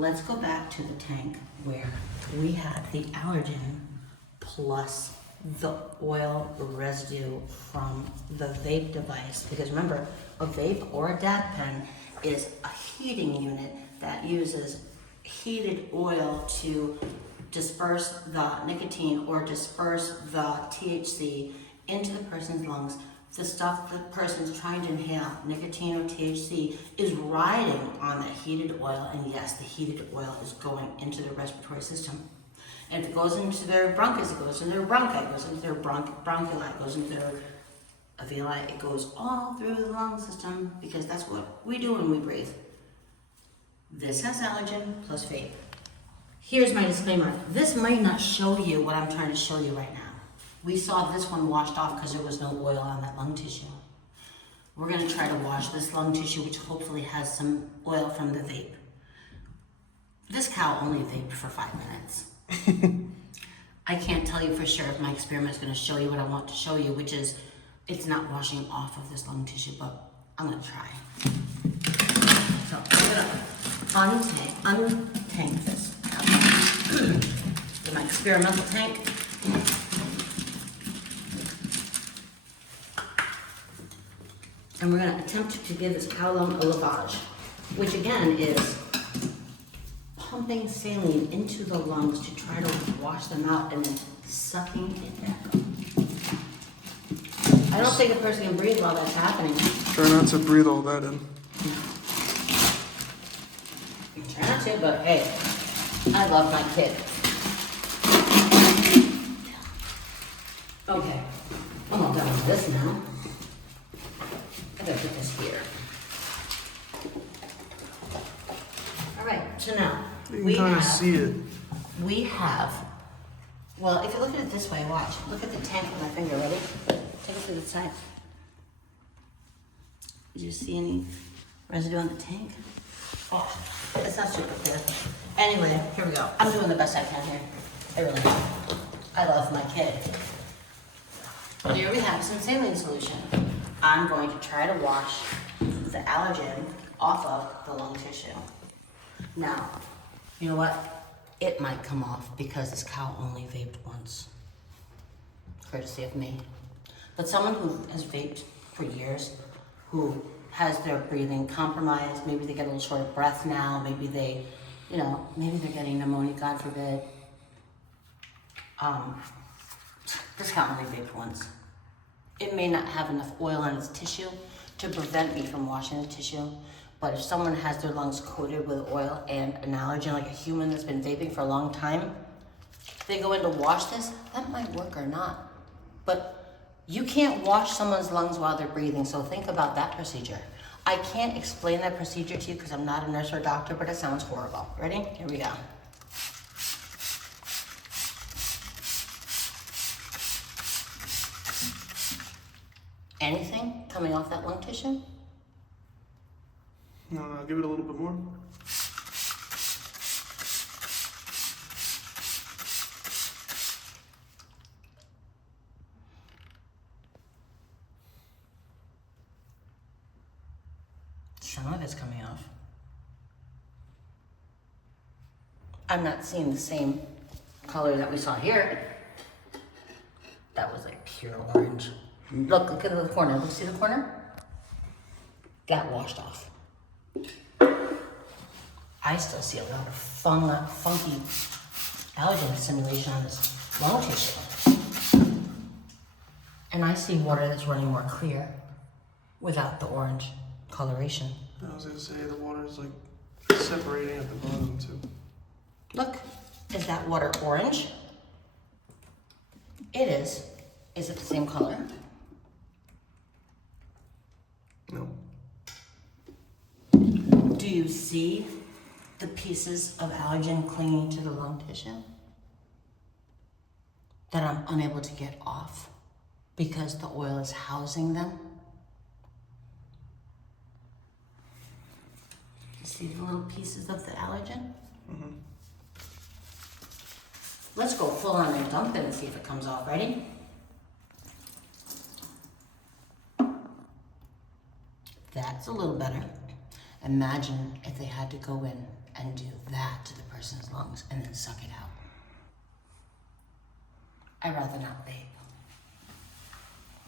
Let's go back to the tank where we had the allergen plus the oil residue from the vape device. Because remember, a vape or a dab pen is a heating unit that uses heated oil to disperse the nicotine or disperse the THC into the person's lungs. The stuff the person's trying to inhale, nicotine or THC, is riding on that heated oil, and yes, the heated oil is going into the respiratory system. And if it goes into their bronchus, it goes into their bronchi, it goes into their bronchioli, it goes into their alveoli, it goes all through the lung system, because that's what we do when we breathe. This has allergen plus vape. Here's my disclaimer. This might not show you what I'm trying to show you right now. We saw this one washed off because there was no oil on that lung tissue. We're gonna try to wash this lung tissue, which hopefully has some oil from the vape. This cow only vaped for 5 minutes. I can't tell you for sure if my experiment is gonna show you what I want to show you, which is it's not washing off of this lung tissue, but I'm gonna try. So I'm gonna untank this. In my experimental tank. And we're going to attempt to give this cow lung a lavage, which again is pumping saline into the lungs to try to wash them out and then sucking it back up. I don't think a person can breathe while that's happening. Try not to breathe all that in. Try not to, but hey, I love my kid. Okay, I'm all done with this now. I gotta put this here. All right, so now You can kind of see it. We have, well, if you look at it this way, watch. Look at the tank with my finger, ready? Take it to the side. Did you see any residue on the tank? Oh, it's not super clear. Anyway, here we go. I'm doing the best I can here. I really am. I love my kid. Here we have some saline solution. I'm going to try to wash the allergen off of the lung tissue. Now, you know what? It might come off because this cow only vaped once. Courtesy of me. But someone who has vaped for years, who has their breathing compromised, maybe they get a little short of breath now, maybe they, maybe they're getting pneumonia, God forbid. This cow only vaped once. It may not have enough oil on its tissue to prevent me from washing the tissue, but if someone has their lungs coated with oil and an allergen, like a human that's been vaping for a long time, they go in to wash this, that might work or not. But you can't wash someone's lungs while they're breathing, so think about that procedure. I can't explain that procedure to you because I'm not a nurse or a doctor, but it sounds horrible. Ready? Here we go. Anything coming off that lung tissue? No, give it a little bit more. Some of it's coming off. I'm not seeing the same color that we saw here. That was like pure orange. Look at the corner. Look, see the corner? Got washed off. I still see a lot of funky allergen simulation on this lung tissue. And I see water that's running more clear without the orange coloration. I was gonna say the water is like separating at the bottom too. Look, is that water orange? It is. Is it the same color? No. Do you see the pieces of allergen clinging to the lung tissue that I'm unable to get off because the oil is housing them? See the little pieces of the allergen? Mm-hmm. Let's go full on and dump it and see if it comes off. Ready? That's a little better. Imagine if they had to go in and do that to the person's lungs and then suck it out. I'd rather not vape.